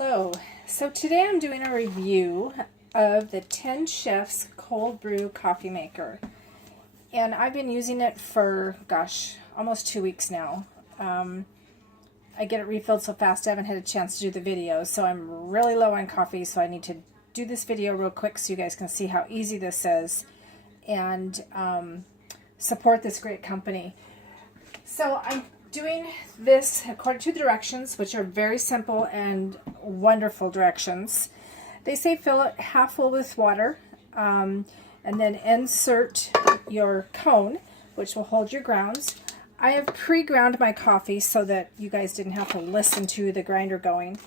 Hello. So today I'm doing a review of the 10 Chefs Cold Brew Coffee Maker. And I've been using it for, gosh, almost 2 weeks now. I get it refilled so fast I haven't had a chance to do the video. So I'm really low on coffee, so I need to do this video real quick so you guys can see how easy this is and support this great company. So I'm doing this according to the directions, which are very simple and wonderful directions. They say fill it half full with water and then insert your cone, which will hold your grounds. I have pre-ground my coffee so that you guys didn't have to listen to the grinder going.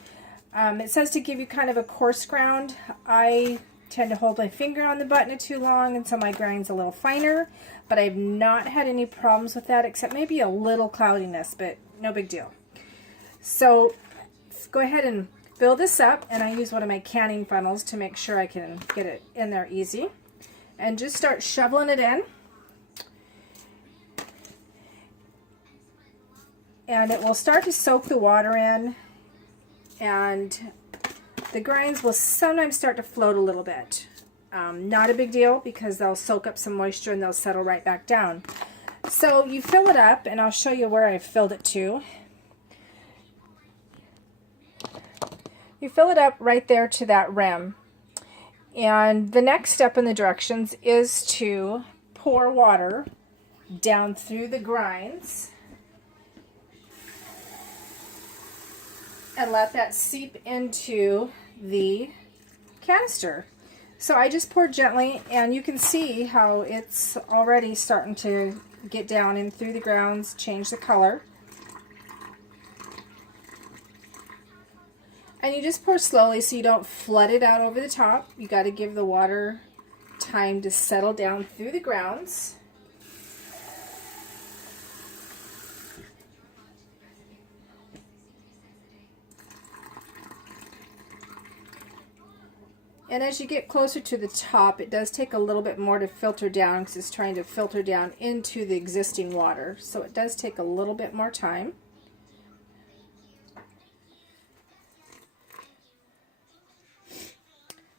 It says to give you kind of a coarse ground. I tend to hold my finger on the button too long, and so my grind's a little finer, but I've not had any problems with that except maybe a little cloudiness, but no big deal. So go ahead and fill this up, and I use one of my canning funnels to make sure I can get it in there easy, and just start shoveling it in, and it will start to soak the water in, and the grinds will sometimes start to float a little bit. Not a big deal because they'll soak up some moisture and they'll settle right back down. So you fill it up, and I'll show you where I've filled it to. You fill it up right there to that rim. And the next step in the directions is to pour water down through the grinds and let that seep into the canister. So I just pour gently, and you can see how it's already starting to get down in through the grounds, change the color. And you just pour slowly so you don't flood it out over the top. You got to give the water time to settle down through the grounds. And as you get closer to the top, it does take a little bit more to filter down because it's trying to filter down into the existing water. So it does take a little bit more time.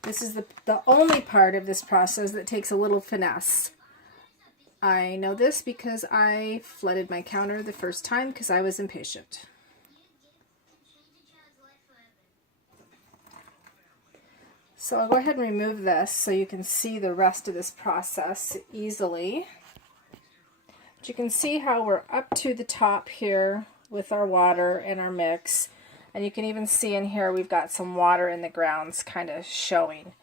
This is the only part of this process that takes a little finesse. I know this because I flooded my counter the first time because I was impatient. So I'll go ahead and remove this so you can see the rest of this process easily. But you can see how we're up to the top here with our water and our mix. And you can even see in here we've got some water in the grounds kind of showing.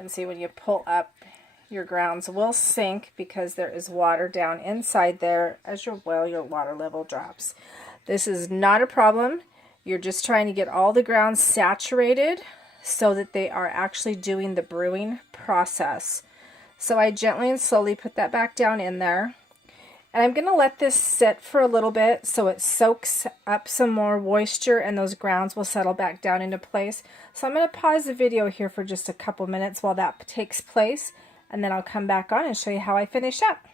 And see, when you pull up, your grounds will sink because there is water down inside there as your water level drops. This is not a problem. You're just trying to get all the grounds saturated so that they are actually doing the brewing process. So I gently and slowly put that back down in there. And I'm going to let this sit for a little bit so it soaks up some more moisture and those grounds will settle back down into place. So I'm going to pause the video here for just a couple minutes while that takes place, and then I'll come back on and show you how I finish up.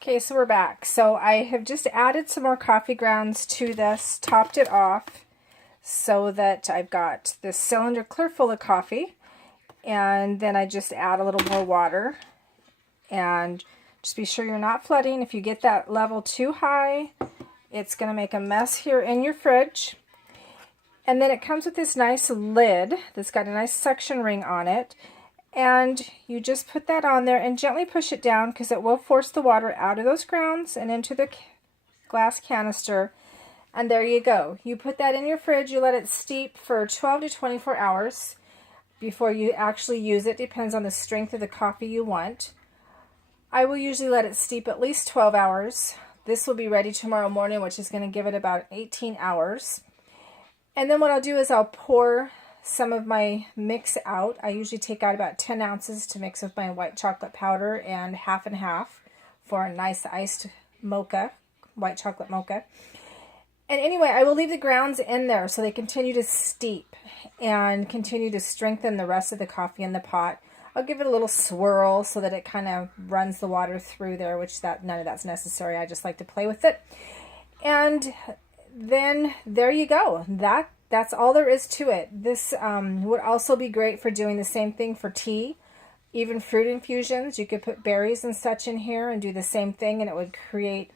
Okay, so we're back. So I have just added some more coffee grounds to this, topped it off, so that I've got this cylinder clear full of coffee, and then I just add a little more water, and just be sure you're not flooding. If you get that level too high, it's going to make a mess here in your fridge. And then it comes with this nice lid that's got a nice suction ring on it, and you just put that on there and gently push it down because it will force the water out of those grounds and into the glass canister. And there you go. You put that in your fridge, you let it steep for 12 to 24 hours before you actually use it. Depends on the strength of the coffee you want. I will usually let it steep at least 12 hours. This will be ready tomorrow morning, which is going to give it about 18 hours. And then what I'll do is I'll pour some of my mix out. I usually take out about 10 ounces to mix with my white chocolate powder and half for a nice iced mocha, white chocolate mocha. And anyway, I will leave the grounds in there so they continue to steep and continue to strengthen the rest of the coffee in the pot. I'll give it a little swirl so that it kind of runs the water through there, which none of that's necessary. I just like to play with it. And then there you go. That's all there is to it. This would also be great for doing the same thing for tea, even fruit infusions. You could put berries and such in here and do the same thing, and it would create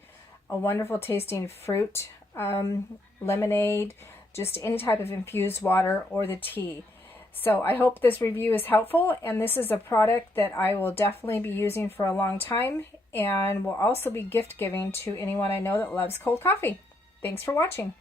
a wonderful tasting fruit lemonade, just any type of infused water or the tea. So I hope this review is helpful, and this is a product that I will definitely be using for a long time and will also be gift giving to anyone I know that loves cold coffee. Thanks for watching.